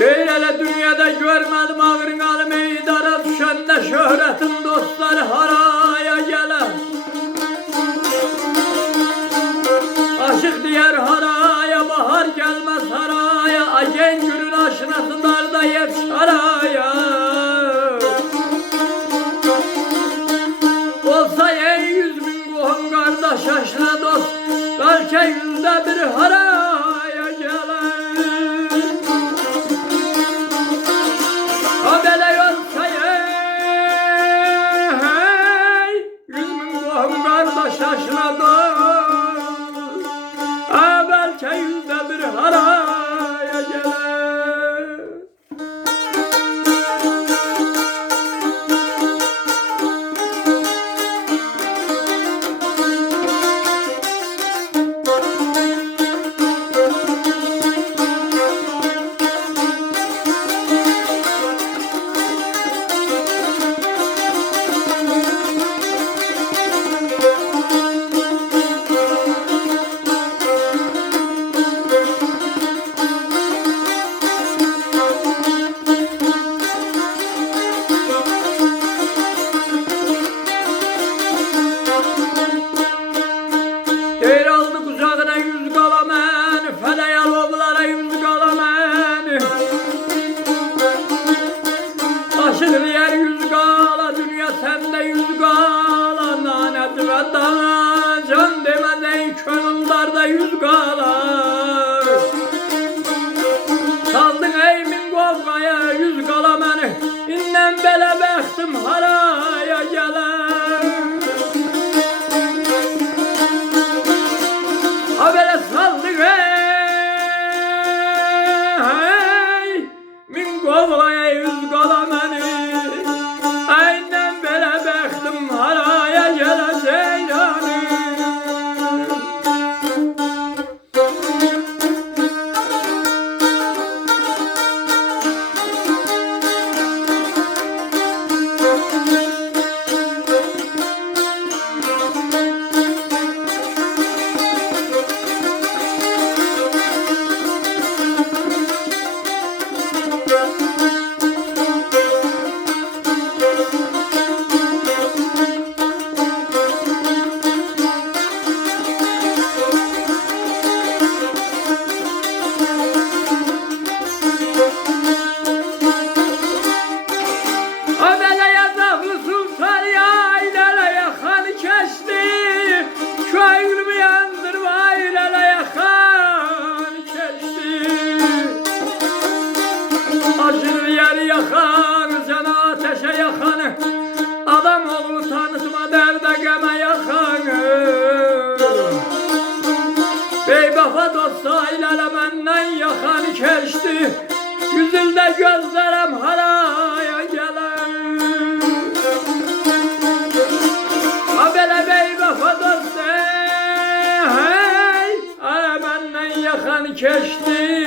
Böyle dünyada görmedim ağırgalı meydana düşende şöhretin dostları haraya gelen. Aşık diğer haraya, bahar gelmez haraya, agen gülün aşınası darda yep şaraya. Olsa ey 100.000 kohum kardeş aşına dost, belki yüzde bir haraya gelen. Habele yolsa ey 100.000 kohum kardeş aşına dost, belki yüzde bir haraya gelen. Deyir aldı kucağına 100 kalamen, feleğe loblara 100 kalamen. Aşır diğer 100 kala, dünya sende 100 kala. Nanet ve dana, can demeden könül darda 100 kala. Saldın ey min kovgaya 100 kalameni, innen bele bəxtim haraya gelen. Habele saldık ey min kovlaya 100 kalameni, aynen bele bəxtim haraya geleceğini. Yakan, sana ateşe yakan, adam oğlu tanıtma derde geme yakan. Beybafa dosta ilele benden yakan keçti, yüzünde gözlerim haraya gelen. Habele beybafa dosta hey, benden yakan keçti,